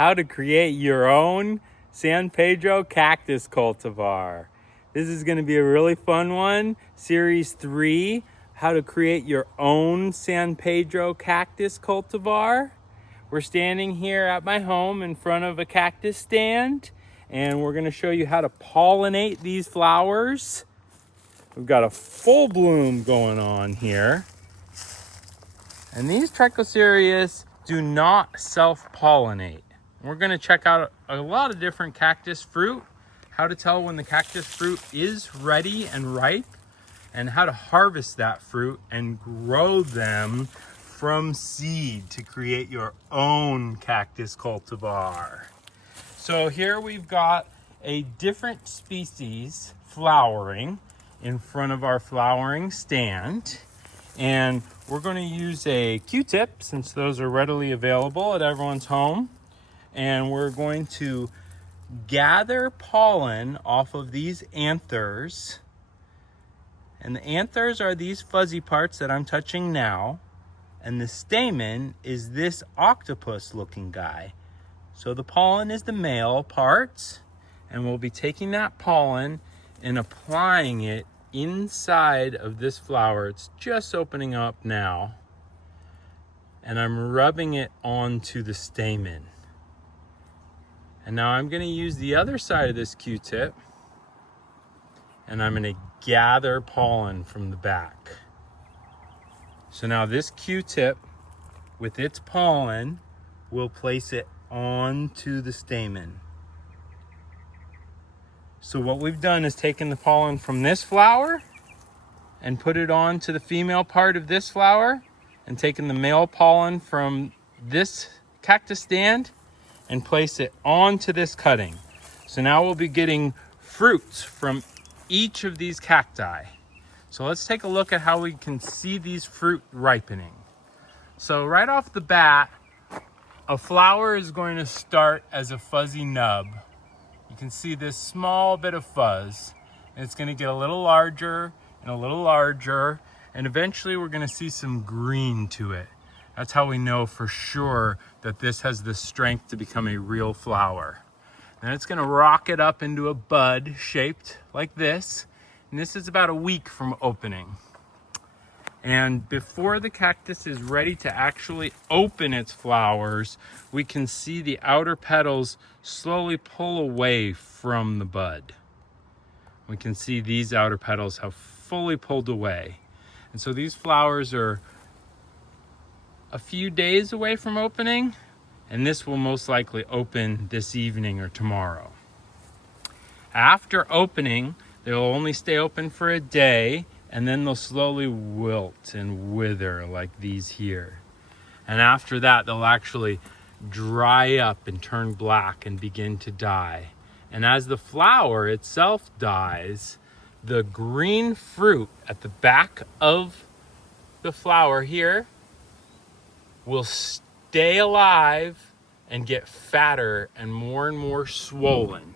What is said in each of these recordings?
how to create your own San Pedro cactus cultivar. This is going to be a really fun one. Series 3, how to create your own San Pedro cactus cultivar. We're standing here at my home in front of a cactus stand, and we're going to show you how to pollinate these flowers. We've got a full bloom going on here. And these trichocereus do not self-pollinate. We're going to check out a lot of different cactus fruit, how to tell when the cactus fruit is ready and ripe, and how to harvest that fruit and grow them from seed to create your own cactus cultivar. So here we've got a different species flowering in front of our flowering stand. And we're going to use a Q-tip since those are readily available at everyone's home. And we're going to gather pollen off of these anthers. And the anthers are these fuzzy parts that I'm touching now. And the stamen is this octopus looking guy. So the pollen is the male parts. And we'll be taking that pollen and applying it inside of this flower. It's just opening up now. And I'm rubbing it onto the stamen. And now I'm going to use the other side of this Q-tip. And I'm going to gather pollen from the back. So now this Q-tip with its pollen will place it onto the stamen. So what we've done is taken the pollen from this flower and put it on to the female part of this flower, and taken the male pollen from this cactus stand and place it onto this cutting. So now we'll be getting fruits from each of these cacti. So let's take a look at how we can see these fruit ripening. So right off the bat, a flower is going to start as a fuzzy nub. You can see this small bit of fuzz, and it's going to get a little larger and a little larger, and eventually we're going to see some green to it. That's how we know for sure that this has the strength to become a real flower. Then it's going to rocket up into a bud shaped like this, and this is about a week from opening. And before the cactus is ready to actually open its flowers, we can see the outer petals slowly pull away from the bud. We can see these outer petals have fully pulled away. And so these flowers are a few days away from opening, and this will most likely open this evening or tomorrow. After opening, they will only stay open for a day, and then they'll slowly wilt and wither like these here. And after that, they'll actually dry up and turn black and begin to die. And as the flower itself dies, the green fruit at the back of the flower here will stay alive and get fatter and more swollen.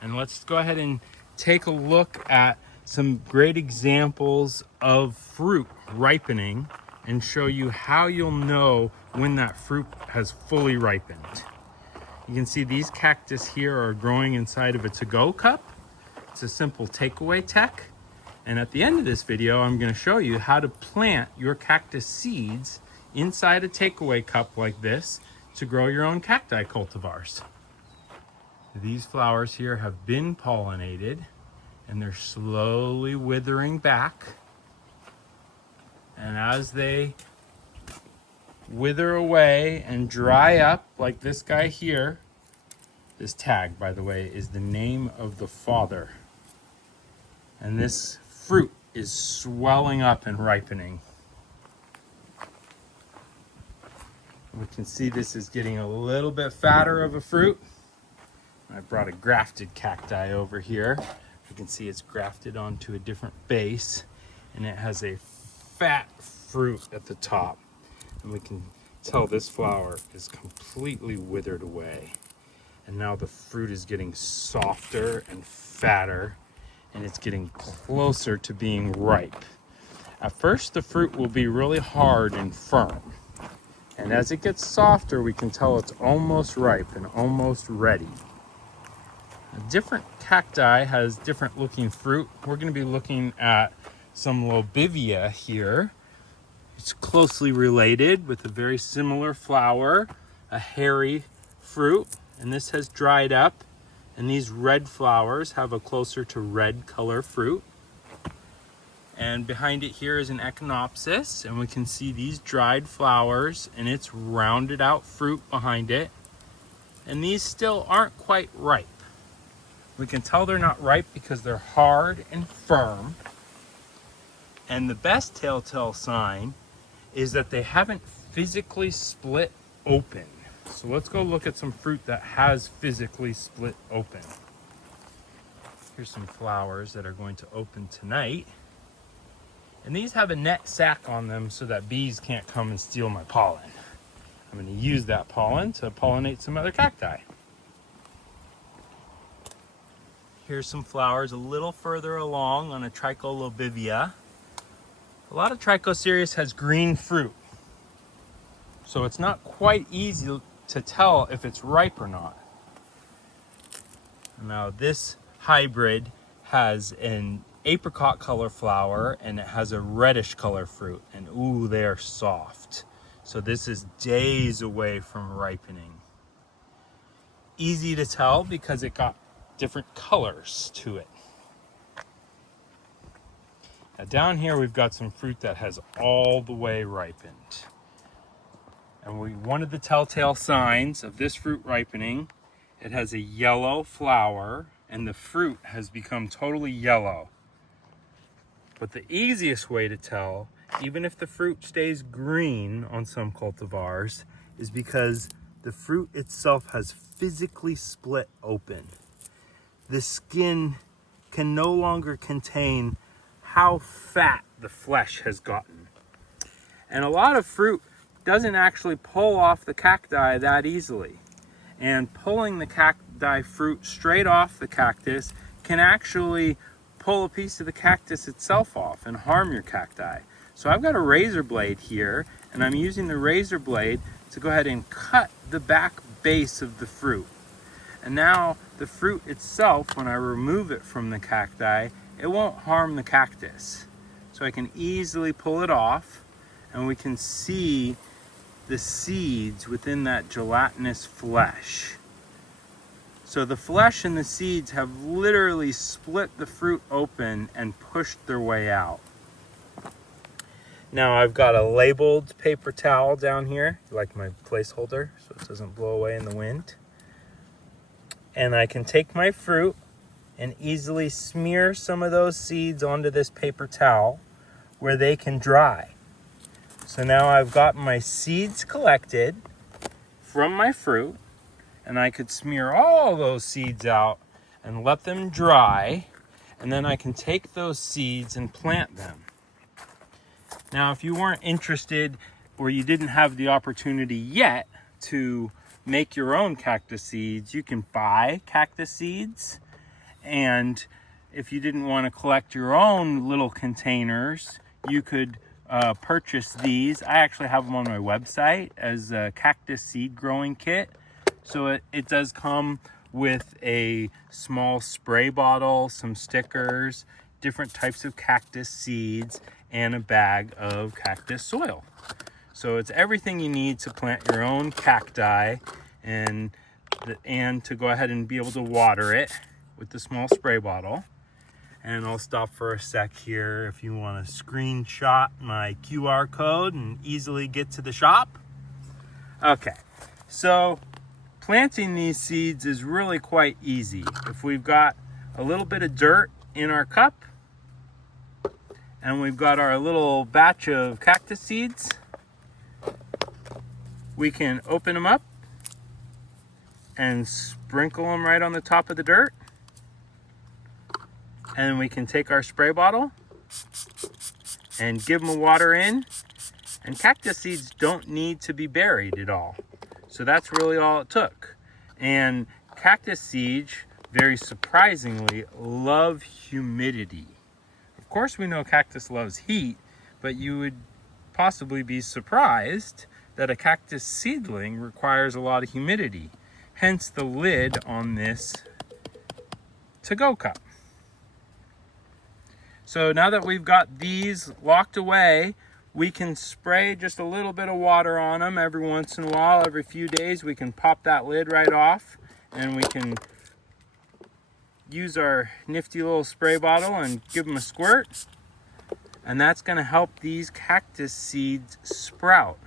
And let's go ahead and take a look at some great examples of fruit ripening and show you how you'll know when that fruit has fully ripened. You can see these cactus here are growing inside of a to-go cup. It's a simple takeaway tech. And at the end of this video, I'm going to show you how to plant your cactus seeds inside a takeaway cup like this to grow your own cacti cultivars. These flowers here have been pollinated, and they're slowly withering back. And as they wither away and dry up, like this guy here, this tag, by the way, is the name of the father. And this fruit is swelling up and ripening. We can see this is getting a little bit fatter of a fruit. I brought a grafted cacti over here. You can see it's grafted onto a different base, and it has a fat fruit at the top. And we can tell this flower is completely withered away. And now the fruit is getting softer and fatter, and it's getting closer to being ripe. At first, the fruit will be really hard and firm. And as it gets softer, we can tell it's almost ripe and almost ready. A different cacti has different looking fruit. We're going to be looking at some lobivia here. It's closely related with a very similar flower, a hairy fruit, and this has dried up, and these red flowers have a closer to red color fruit. And behind it here is an echinopsis, and we can see these dried flowers and its rounded out fruit behind it. And these still aren't quite ripe. We can tell they're not ripe because they're hard and firm. And the best telltale sign is that they haven't physically split open. So let's go look at some fruit that has physically split open. Here's some flowers that are going to open tonight. And these have a net sac on them so that bees can't come and steal my pollen. I'm going to use that pollen to pollinate some other cacti. Here's some flowers a little further along on a trichocereus. A lot of trichocereus has green fruit, so it's not quite easy to tell if it's ripe or not. Now this hybrid has an apricot color flower and it has a reddish color fruit, and ooh, they are soft. So this is days away from ripening. Easy to tell because it got different colors to it. Now down here we've got some fruit that has all the way ripened. And one of the telltale signs of this fruit ripening, it has a yellow flower and the fruit has become totally yellow. But the easiest way to tell, even if the fruit stays green on some cultivars, is because the fruit itself has physically split open. The skin can no longer contain how fat the flesh has gotten. And a lot of fruit doesn't actually pull off the cacti that easily. And pulling the cacti fruit straight off the cactus can actually pull a piece of the cactus itself off and harm your cacti. So I've got a razor blade here, and I'm using the razor blade to go ahead and cut the back base of the fruit. And now the fruit itself, when I remove it from the cacti, it won't harm the cactus. So I can easily pull it off, and we can see the seeds within that gelatinous flesh. So the flesh and the seeds have literally split the fruit open and pushed their way out. Now I've got a labeled paper towel down here, like my placeholder, so it doesn't blow away in the wind. And I can take my fruit and easily smear some of those seeds onto this paper towel where they can dry. So now I've got my seeds collected from my fruit, and I could smear all those seeds out and let them dry, and then I can take those seeds and plant them. Now, if you weren't interested or you didn't have the opportunity yet to make your own cactus seeds, you can buy cactus seeds. And if you didn't want to collect your own little containers, you could purchase these. I actually have them on my website as a cactus seed growing kit. So it does come with a small spray bottle, some stickers, different types of cactus seeds, and a bag of cactus soil. So it's everything you need to plant your own cacti and to go ahead and be able to water it with the small spray bottle. And I'll stop for a sec here if you want to screenshot my QR code and easily get to the shop. Okay, so planting these seeds is really quite easy. If we've got a little bit of dirt in our cup and we've got our little batch of cactus seeds, we can open them up and sprinkle them right on the top of the dirt. And we can take our spray bottle and give them a water in. And cactus seeds don't need to be buried at all. So that's really all it took. And cactus seeds, very surprisingly, love humidity. Of course we know cactus loves heat, but you would possibly be surprised that a cactus seedling requires a lot of humidity, hence the lid on this to-go cup. So now that we've got these locked away, we can spray just a little bit of water on them every once in a while. Every few days we can pop that lid right off, and we can use our nifty little spray bottle and give them a squirt. And that's going to help these cactus seeds sprout.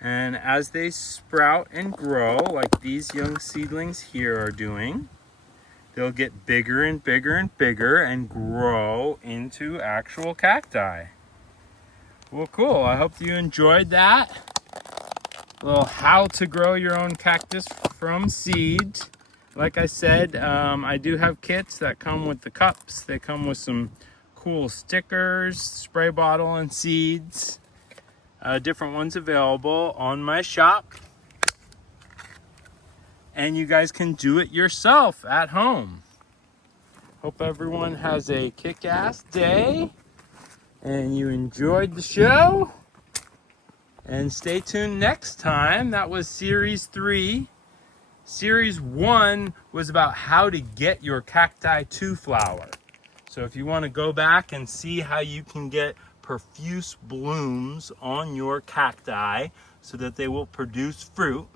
And as they sprout and grow, like these young seedlings here are doing, they'll get bigger and bigger and bigger and grow into actual cacti. Well, cool. I hope you enjoyed that. A little how to grow your own cactus from seed. Like I said, I do have kits that come with the cups. They come with some cool stickers, spray bottle, and seeds. Different ones available on my shop. And you guys can do it yourself at home. Hope everyone has a kick-ass day and you enjoyed the show. And stay tuned next time. That was Series 3. Series 1 was about how to get your cacti to flower. So if you want to go back and see how you can get profuse blooms on your cacti so that they will produce fruit.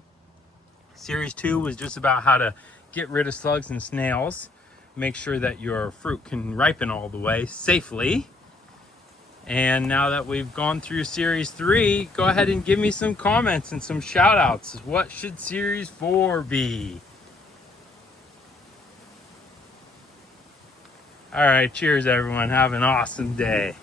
Series 2 was just about how to get rid of slugs and snails. Make sure that your fruit can ripen all the way safely. And now that we've gone through Series 3, go ahead and give me some comments and some shout outs. What should Series 4 be? All right, cheers everyone. Have an awesome day.